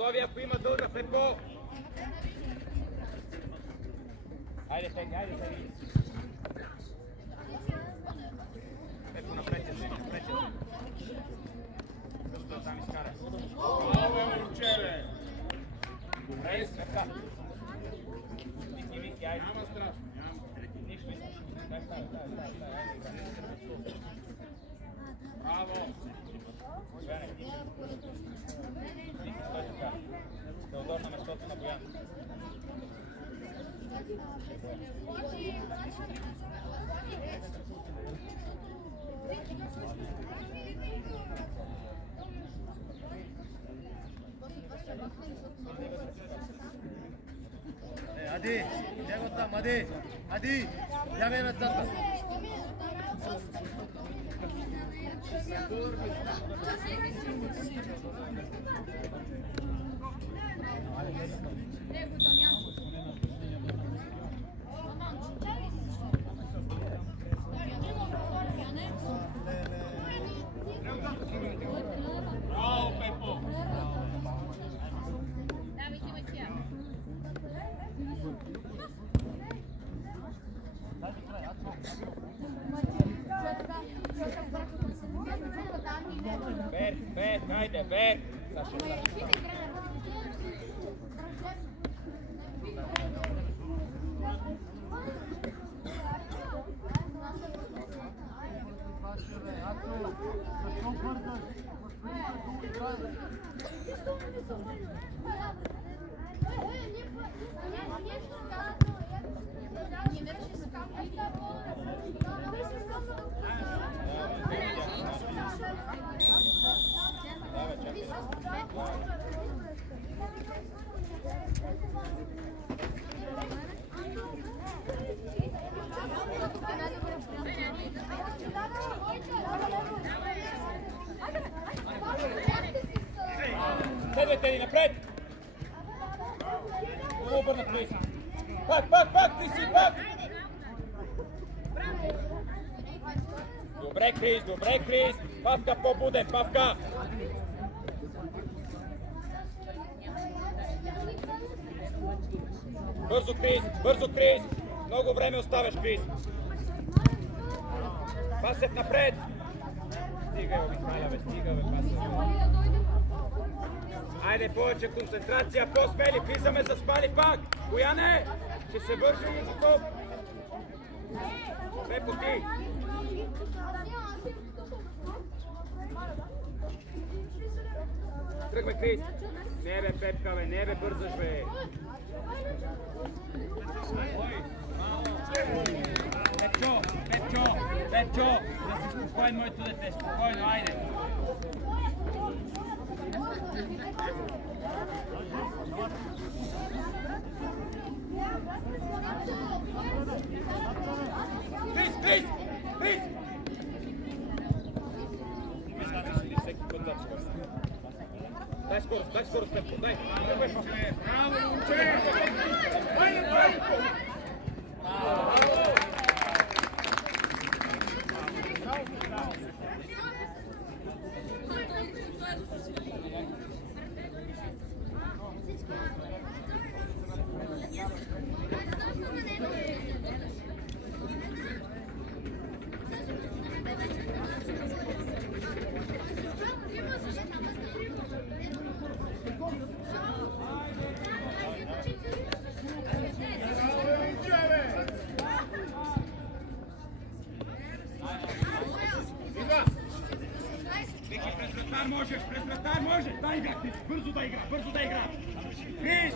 Готови, ако има дълга, Пепо! Айде, Пеги, айде, Пеги! Пепо, напред е, напред е. Късто там изкара. Браво, момче! Добре, така. Вики, айде. Няма страшно, няма. Нищо, дай, Браво! Бояне, Вики, стой така. Теодор на местото на Боян. Ади, него там, Ади! Ади! Яме на църква! Браво, Пепо! Бер, хайде, Бер! Следвайте ни напред! Обърнат Крис! Пак, Криси, пак! Добре, Крис! Павка по-буден, Павка! Бързо, Крис! Много време оставяш, Крис! Пасев напред! Стига, Михайля, бе, Пасев! Айде, повече концентрация, по-смели, влизаме за спали пак! Бояне! Ще се върши и готов! Пепо, ти! Тръгвай, Крис! Не бе, Пепка, бе, не бе, бързаш, бе! Пепчо! Да си спокоен, моето дете, спокойно, айде! Крис! Дай скорост, Пепко, дай! Браво, момче! През вратар може! Дай игра, Крис! Бързо да игра! Крис!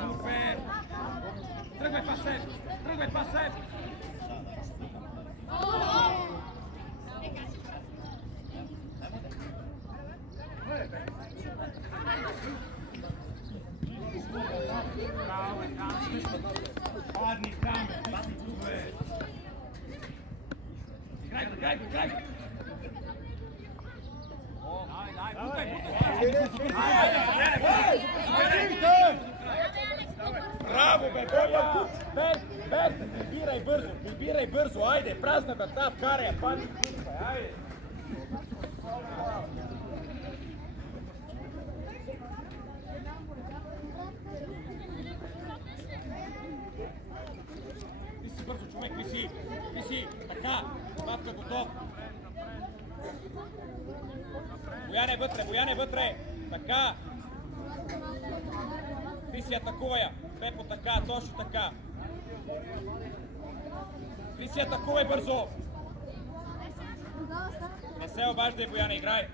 Супер! Тръгвай, Пасев! Падни там, Играй! Браво, бе, Боян! Прибирай бързо, айде, празна врата, вкарай я, пани, айде! готов. Бояне вътре. Така. Криси атакува я. Пепо така, точно така. Криси атакувай бързо. Не се обаждай, Бояне, играй.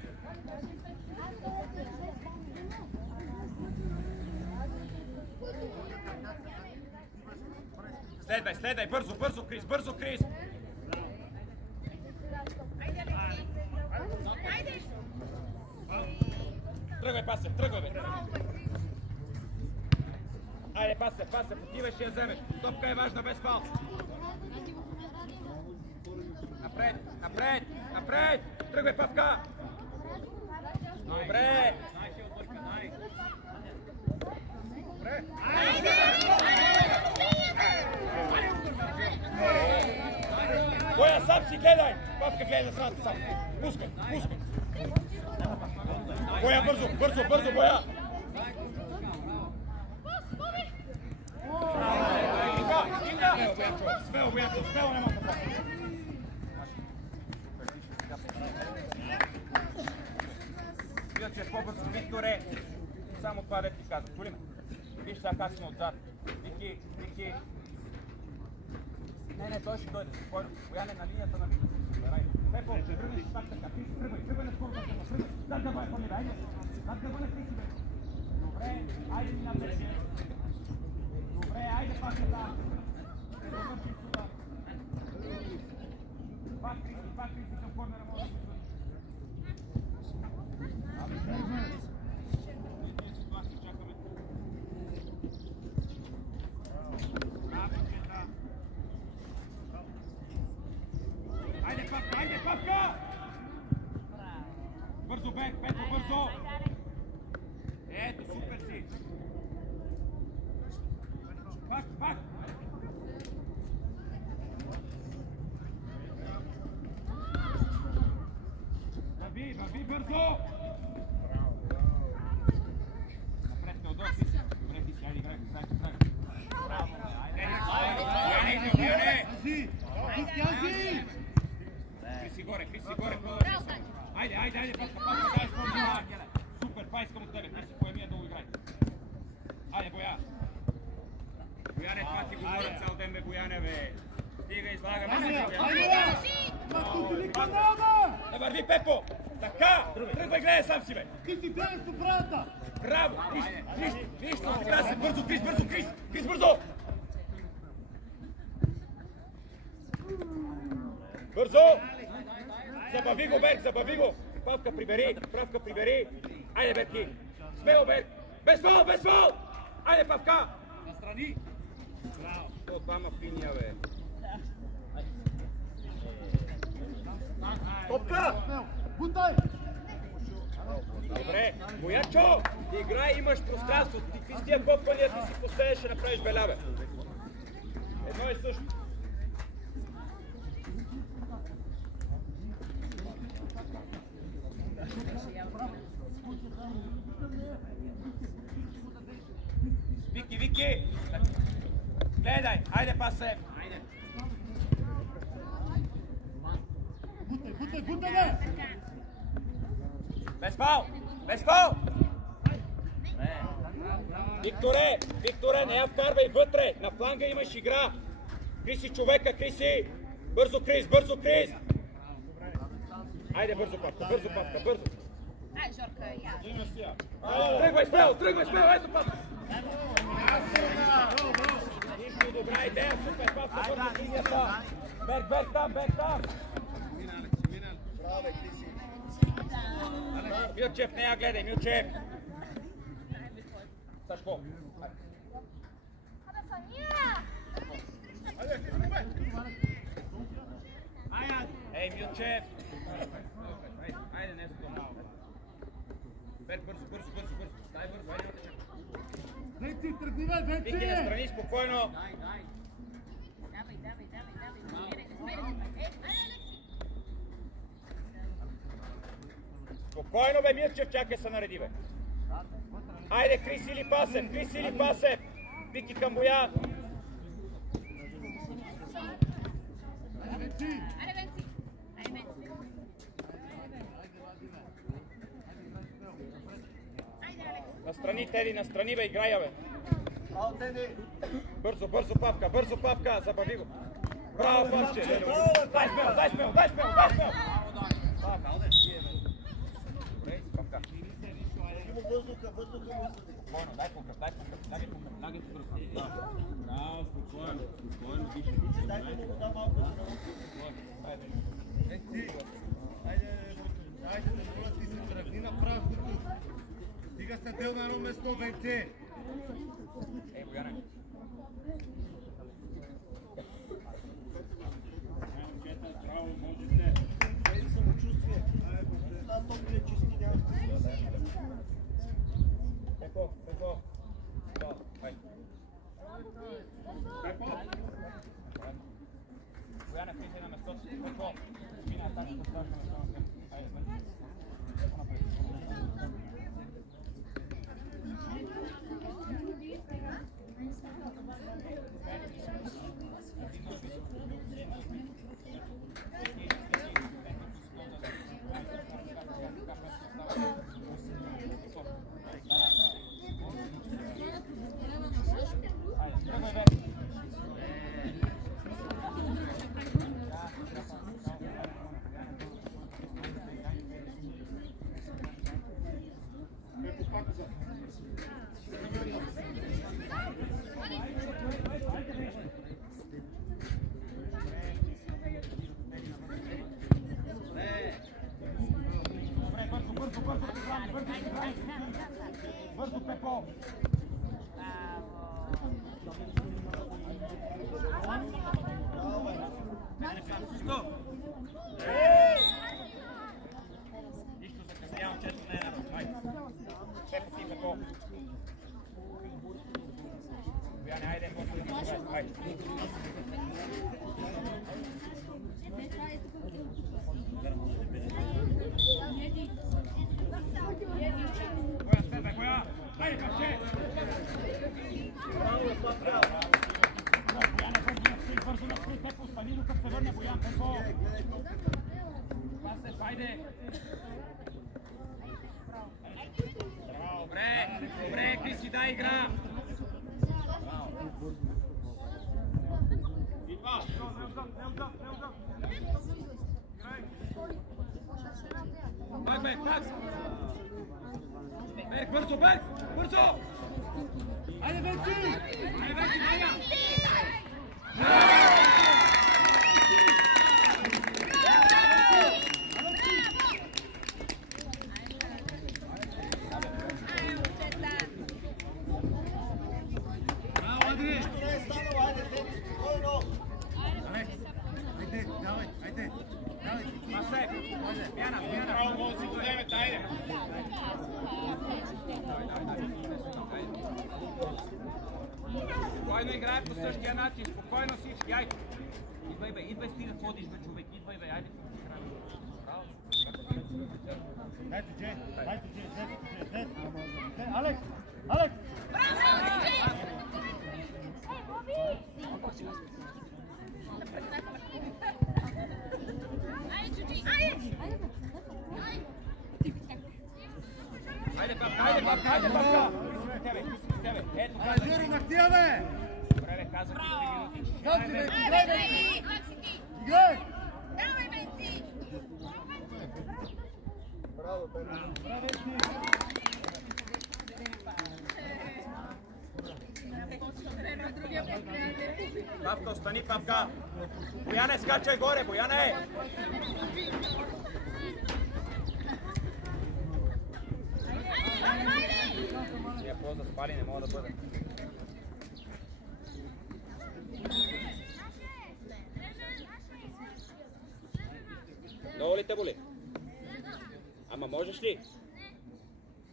Следвай, бързо, Крис. Тръгвай, Пасев, бе. Айде, Пасев, отиваш и я вземеш. Топка е важна, без фал. Напред! Тръгвай, Павка! Добре! Боя, сам си гледай! Павка гледай на страната сам. Пускай! Боя, бързо, Боя! Смело, няма да паса. Вижда, че е по-бързо, Викторе. Само това да ти казвам. Чули ме? Виж сега как сме отзад. Вики. Не, той ще дойде. Спокойно. Бояне на линията на Виктор. Пепо, тръгнеш пак така. Тръгвай на скоро. Дай да бъде помира, айде. Дай да бъде Крис, бе. Добре, айде ми напред. Добре, айде пак така. Довърши сюда. Пак Крис, към корнера може да се свърши. Айде, Павка! Бързо, Пепо, бързо! Ето, супер си! Пак! Върви, бързо! Напред, Теодор, ти си. Добре, ти си, айде, играй. Криси горе, Айде, паска, супер, това искам от тебе, Криси, поеми да го играй. Айде, Бояне, това ти говоря цял ден, бе, Бояне, бе. Стига, излагаме. Не върви, Пепо! Така! Тръгвай, гледай сам си, бе! Ти си гледаш по правата! Браво! Виж, така се, бързо, Крис, бързо! Бързо! Забави го! Правка прибери! Айде, Берки! Смело, Берк! Без фал! Айде, Павка! Настрани! Браво! То двама финия, бе! Топка! Бутай! Добре! Боячо! Играй, имаш пространство! Ти с тия копвания ти си последеш, ще направиш беля, бе! Едно и също! Вики! Гледай! Айде, Пасе! Бутай, бе! Без фал! Викторе, не я вкарвай вътре! На фланга имаш игра! Криси човека, Криси! Бързо, Крис! Айде, бързо, Павка! Ай, Жорка, я. Тръгвай смело, ето Павка! Нищо, добра идея, супер, Павка, бързо линията! Берк там! Браво, бе, Криси! Милчев, не я гледай, Милчев! Сашко! Ей, Милчев! Айде, не за това. Берк, бързо! Дай бързо, айде, отече! Венци, тръгни, бе, Венци! Вики, настрани, спокойно! Спокойно, бе, Милчев, чакай се нареди, бе! Айде, Крис или Пасев! Вики към Боян! Настрани, Теди, настрани, бе, играй, бе. Бързо, бързо, Павка, забави го. Браво, Павче! Дай смел! Добре, Павка. Спокойно, дай покръв. Нагай покръв. Браво, спокойно, дишай. Хайде да моля ти се тръгни на прахото. Стига се дел на едно место, бейте. Бояне. Браво, можете. Хайде самочувствие. Това топли е чисти, няма Пепо. Хайде. Бояне, влизай на местото. Пепо. Мина атака, да ставаш на местото. Хайде, бъде. Бързо, Пепо! Нищо закъснявам, често не е народ. Пепо ти, Пепо. Бояне, айде, почва да ги хайде. Коя? Айде, Павче! Бързо напред, Пепо, стани му като се върне Боян, Пепо! Пасеш, айде! Добре, Криси, дай игра! Пак, пак! Берг, бързо! Айде, Венци! Спокойно играе по същия начин, спокойно всички, айде. Идвай стига ходиш, бе, човек, айде. Дайте, Джей, Алекс! Айде, Павка! Ето, Жури, на тия, бе! добре, бе, казах ти 3 минути. Играй! Давай, Бенци! Браво, Павка, остани, Павка! Бояне, скачай горе, Бояне! Тия по-заспали не мога да бъдат. Много ли те боли? Ама можеш ли?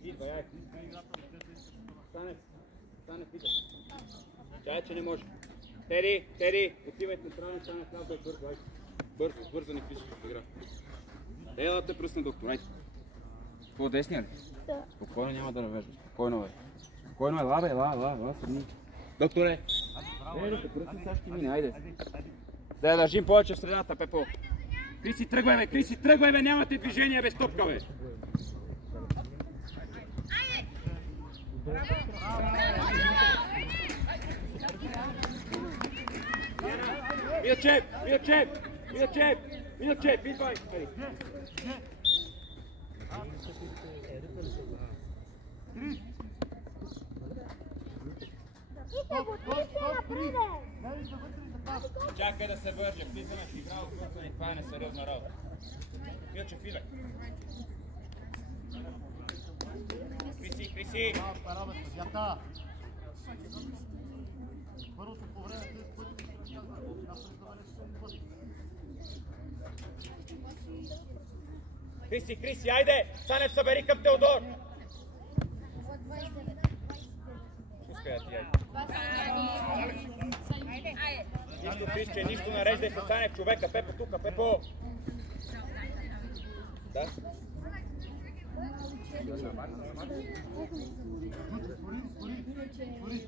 Идва, яй. Стане, пита. Чай, че не може. Теди, отивайте страна, стане слабо и бързо, айде. Бързо ни пишеш в игра. Ела те пръсна, доктор, айде. Какво, десния ли? Да. Спокойно, няма да навежда. Спокойно, бе. Спокойно, ела, седни. Докторе! Да те пръсна, сега ще мине, айде. Да я държим повече в средата, Пепо. Криси, тръгвай, бе, нямате движение без топка, бе. Milčep, vidvaj! Čakaj da se vrže, Pizana si igrao i pa je neseriozna работа. Milčep, vidvaj! Криси! Първото по време тези пъти Криси, айде! Цанев, събери към Теодор! Пускай да ти, айде! Нищо Крисче, нищо нареждай се, Цанев, човека! Пепо тука, Пепо! Да?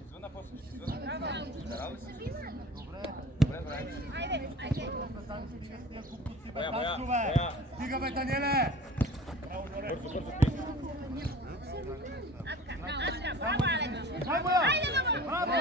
Звъна после, ще звъна. Старал ли си? Добре. Боя. Стига бе, Даниеле! Бързо, Крис. Браво, Алекс! Браво! Браво!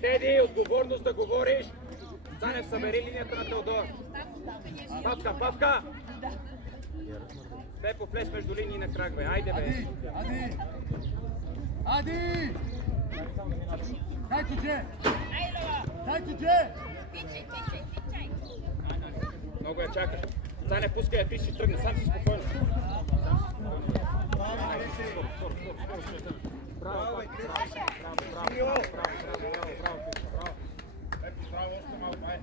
Теди, отговорност да говориш. Цанев, събери линията на Теодор. Павка! Пепо, влез между линии на крак, бе. Айде, бе. Ади! Дай чуче! Тичай! Много я чакаш. Цанев, пускай я, ти ще тръгне. Сам си спокойно. Браво, още малко, ай.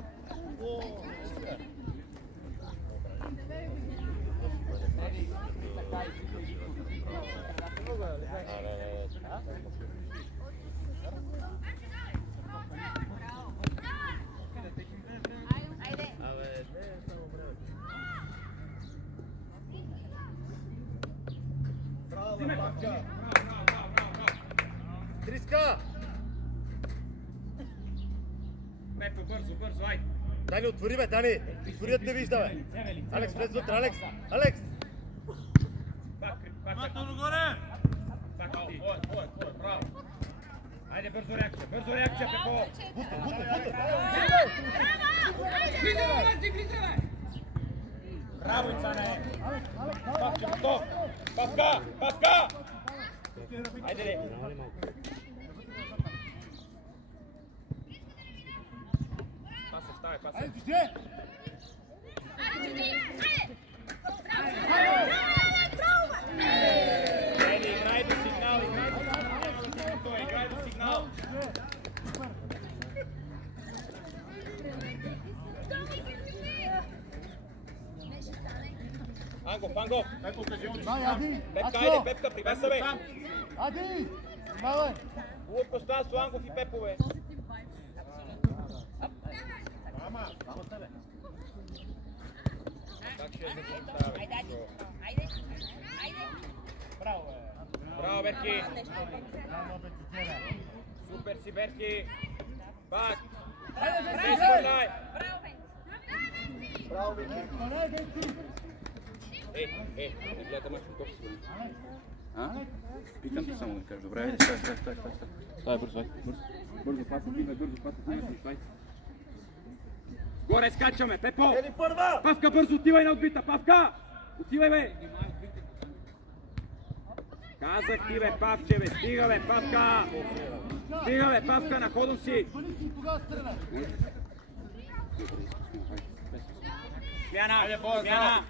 Триска! Пепо, бързо, айде. Дани, отвори бе, Дани! Отвори да те вижда, бе! Алекс, влез вътре, Алекс! Пак нагоре! Пак ти. Браво! Айде, бързо реакция, Пепо! Бута! Браво, Ицане! Павче, готов! Павка! Айде ли! Пасай! Айде, чуче! Играй до сигнал! Играй до сигнал! Ангов! Пепка, привеса, бе! Ади! Мале! Хубаво пространство, Ангов и Пепо, бе! Браво, Берки! Супер си, Берки! Пак! Браво, Берки! Не гледай мачо толкова. Питам те само да кажа. Добре, стай, бързо, бързо паса, Горе скачаме, Пепо! Павка, бързо, отивай на отбита, Павка! Отивай, бе! Казах ти, бе, Павче, бе, стига, бе, Павка! Стига, бе, Павка, на ходом си! Смяна!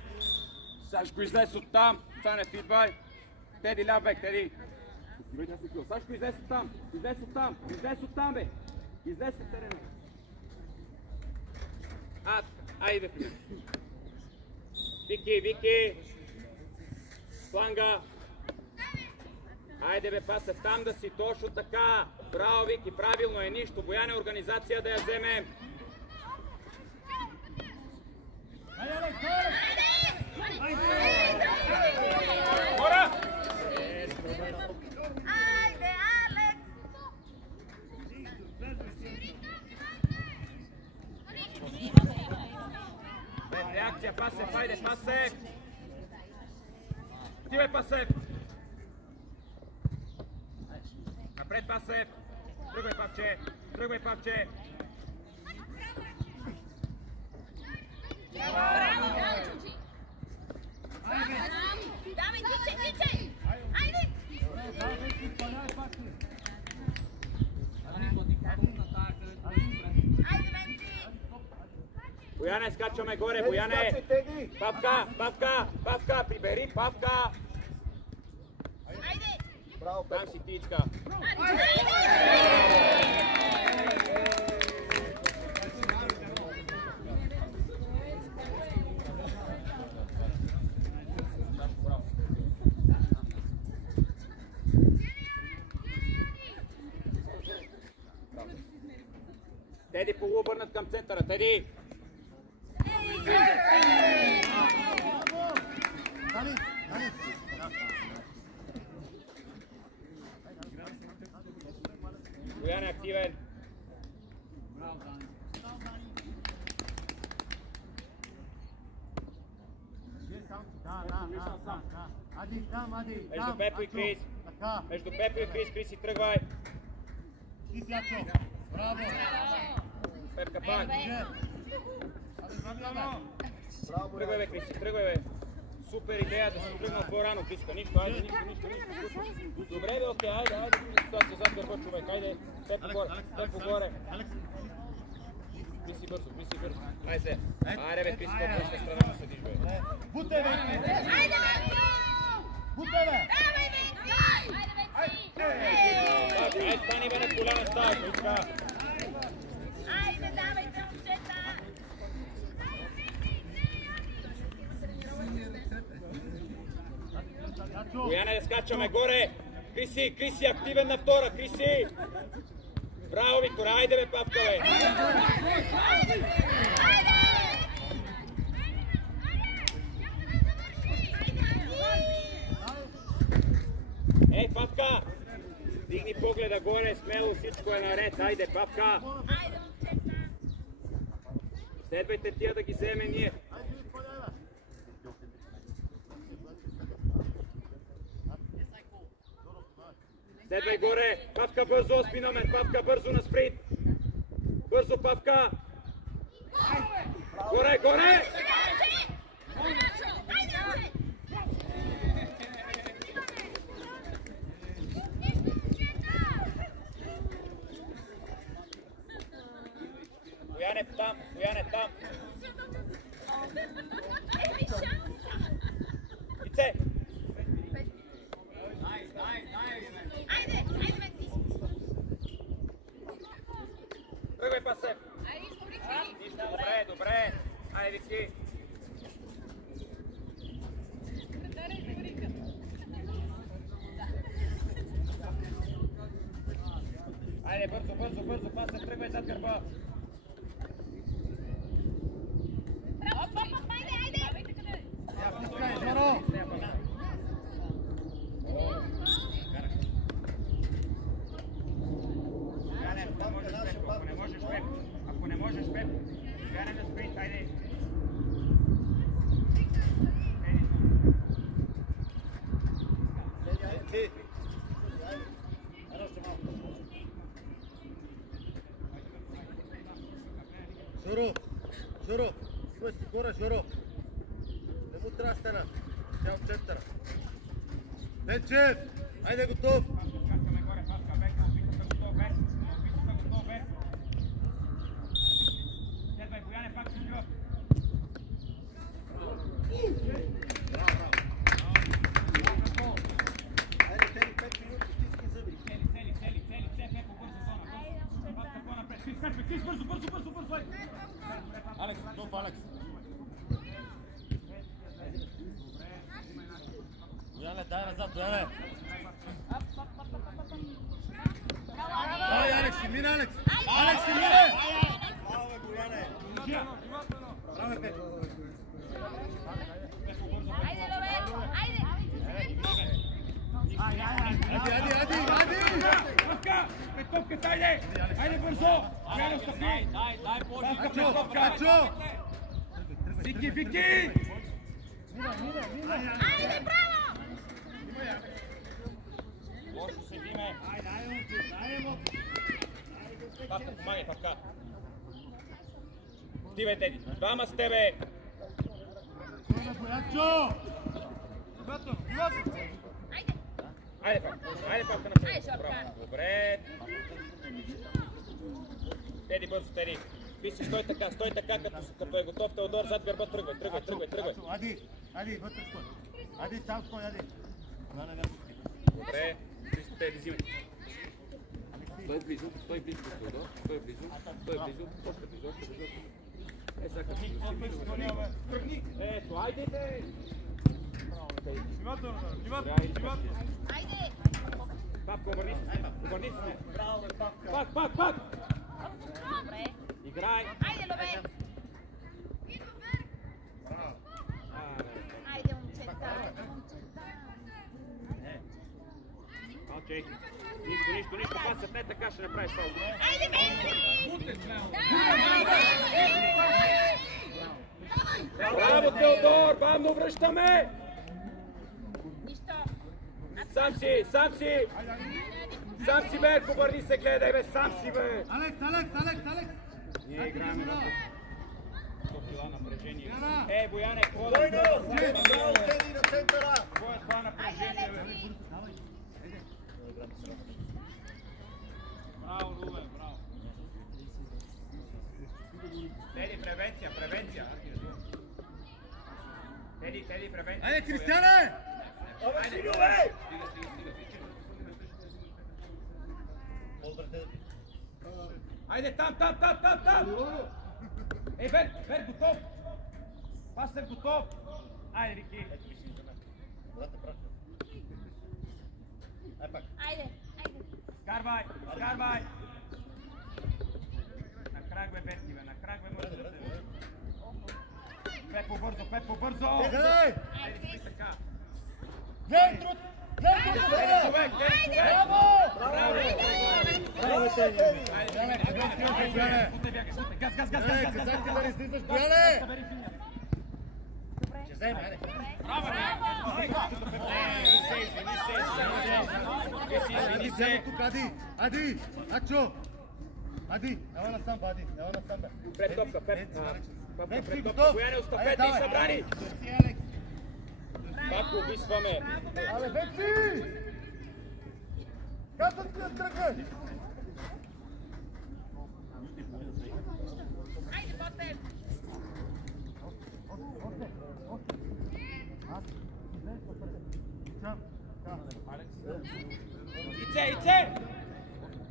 Сашко, излез оттам! Цанев, идвай! Теди, ляв бек, Теди! Сашко, излез оттам, бе! Излез от терена! Айде, при мен! Вики! Фланга! Айде бе, Пасев, там да си, точно така. Браво, Вики, правилно е, нищо. Бояне, организация да я вземем. Хора! Айде, Алекс! Реакция, Пасев, айде, Пасев! Ти бе, Пасев! Напред, Пасев! Тръгвай, Павче! Тръгвай, Павче! Браво, Чучи! Давай, Чиче! Айде! Айде, Венци! Бояне, скачаме горе, Бояне! Павка, Павка, Павка, прибери, Павка! Айде! Там си Тичка! Теди, полуобърнат към центъра, Теди! Боян е активен. Между Пепо и Крис. Между Пепо и Крис, Крис и тръгвай. Браво! Пепка пак. Тръгвай бе, Криси, тръгвай бе. Супер идея да си тръгнал по-рано, Криска. Нищо, айде, нищо. Добре бе, окей, айде. Това се зад гърба, човек, айде. Пепо горе. Мисли бързо. Айде. Айде бе, Криска, от външна страна му седиш бе. Буте бе! Айде, Венци! Буте бе! Давай, Венци! Айде, стани бе на коляна, става, Криска. Айде, давайте, момчета! Бояне, да скачаме горе. Криси, активен на втора, Криси. Браво, Виктор, айде бе, Павка бе. Ей, Павка! Дигни погледа горе, смело, всичко е наред. Айде, Павка! Следвайте тия да ги вземе ние. Следвай горе! Павка бързо, 8 номер! Павка бързо на спринт! Бързо, Павка! Горе! Бояне там! Ице! Тръгвай, Пасев! Добре! Айде, Вики! Айде, бързо, Пасев, тръгвай зад гърба! Ако не можеш, Пеп, гледай на спринт, айде! Жоро! Имаш си горе, Жоро! Не му трябва стена! Тя в центъра! Венчев! Айде, готов! Алекс, готов, Алекс! Бояне, дай назад, Бояне! мина, Алекс! Алекс, мина! Браво, Петко! Айде, Ловен! Айде! Ади! Павка! Петковката, айде! Айде бързо! Бояне, стъпи! Качо! Вики! Айде, браво! Лошо седиме. Павка, помагай, Павка. Ти бе, Теди. Двама с тебе. Качо! Айде, Павка. Айде, Павка, Айде, напред. Шорка. Браво. Добре. Теди, бързо, Теди. Писи, стой така, като е готов Теодор, зад гърба тръгвай. Ади, вътре стой. Ади, там стой, Ади. Добре. Теди, взимай. Той е близо, Теодор. Той е близо. Още близо. Е, сега като Ето, айдете! Айде! Павка, обърни се. Пак! Добре! Играй! Айде, Ловен! Айде, момчета! Мълчай. Нищо, пасът не така ще направиш това. Айде, Венци! Браво, Теодор! Бавно връщаме! Нищо! Сам си, бе! Обърни се, гледай, бе! Сам си, бе! Алекс! Ние играем на 100 кила напрежение. Бояне, какво Браво, Теди, на центъра! е това напрежение, бе? Браво, Рубен, браво! Теди, превенция! Теди, превенция! Айде, Кристиане! Айде там! Ей, Бер, готов! Пасър готов! Айде, Вики! Айде! Скарвай! На крак, бе, Берки, бе, на крак, бе, може да се... Пепо, бързо! Гледай! Айде, спи така! Гледай, труд! Човек! Браво, Теди! Газ! Бояне! Ще вземе, айде! Извини се! Тук, Ади! Ачо! Ади, ела насам, Ади, Пред топка, Венци, пред топка! готов! Бояне, отстъпете и събрани! Пак увисваме! Абе, Венци! Казвам ти да тръгвай! Айде, Ботев! Ице!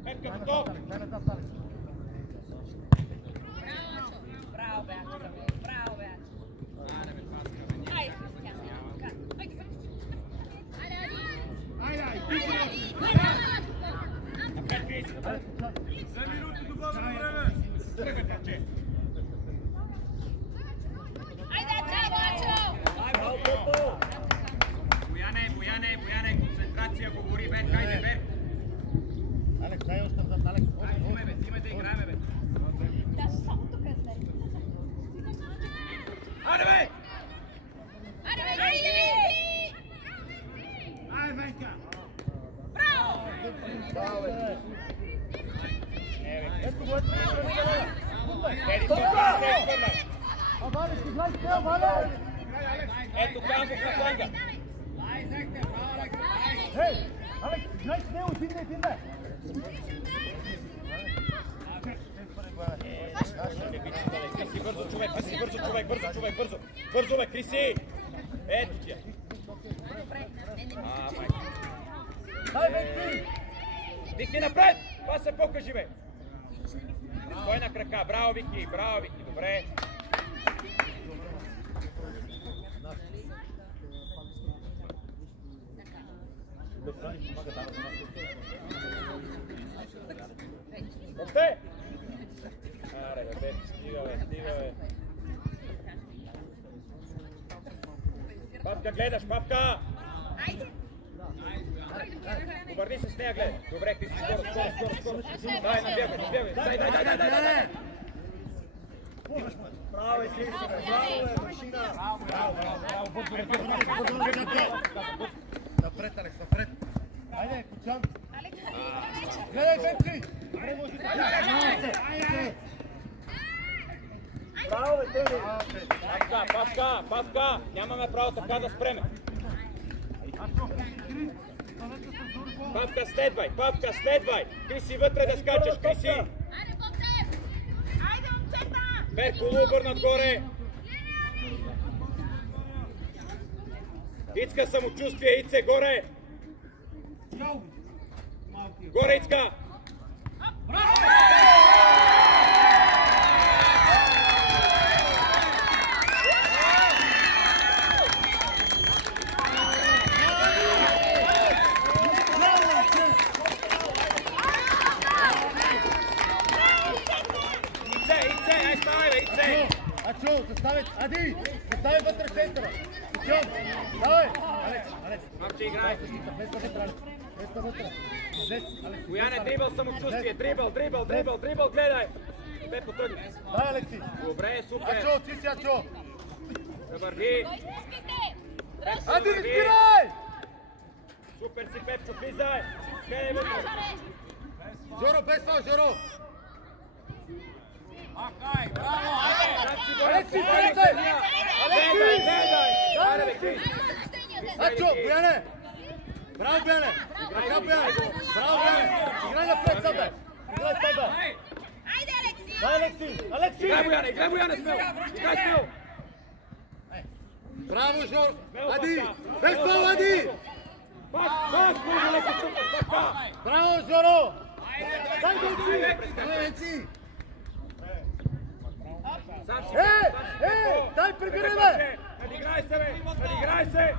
Петка, готов! Браво, бе! Айде, Кристиан! Напред, Крис! 2 минути добавено време! Тръгвай, Петче! Айде, Ачо! Бояне, концентрация, говори, бе, хайде, бе! Алекс, дай още назад, Алекс! Взимай да играем, бе! Да, само тук е след. Айде, бе! Айде, Венци! Айде, Венка! Браво! Ето го, ето го! Теди, ето Камбов на фланга! Ей, Алекс, играй с него, дигне! Бързо, бе, Криси! Ето тя! Дай, Венци! Вики, напред! Паса покажи, бе! Стой на крака, браво, Вики, добре! Още! Аре, бе, стига, бе. Павка, гледаш, Павка! Обърни се с нея, гледай. Добре, Кристи, скоро. Дай, набягай. Дай. Браво, Кристи, браво, машина. Браво. Напред, Алекс, напред. Айде, Кучан. Гледай, Бенци. Браво, бе, Тони. Павка, нямаме право така да спреме. Павка, следвай. Криси вътре да скачаш, Криси. Айде, Ботев! Айде, момчета! Берко, обърнат горе. Ицка, самочувствие, Ице, горе. Горе, Ицка. Ачо, застави, Ади, застави вътре в центъра. Кучан, давай. Алекс. Марче, играй. Места вътре. Бояне, дрибъл, самочувствие. Дрибъл, гледай. Бе, потръгни. Дай, Алекси. Добре, супер. Ачо, ти си Ачо. Да върви. Ади, спирай! Супер си, Пепчо, влизай. Гледай вътре. Жоро, без това, Жоро. Алекси, гледай! Алекси! Ачо, Бояне! Браво, Бояне! Ръка, Бояне! Браво, Бояне! Играй напред, Сабе! Играй, Сабе! Айде, Алекси! Дай, Алекси! Алекси! Играй, Бояне, смело! Играй, смело! Браво, Жор! Ади! Без това, Ади! Пас! Браво, Жоро! Дай, Бенци! Дай, прибери, бе! Надиграй се, бе! Надиграй се!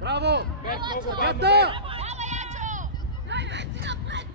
Браво! Берко, много Гата! Давай, Ячо! Дай, Бенци, напред!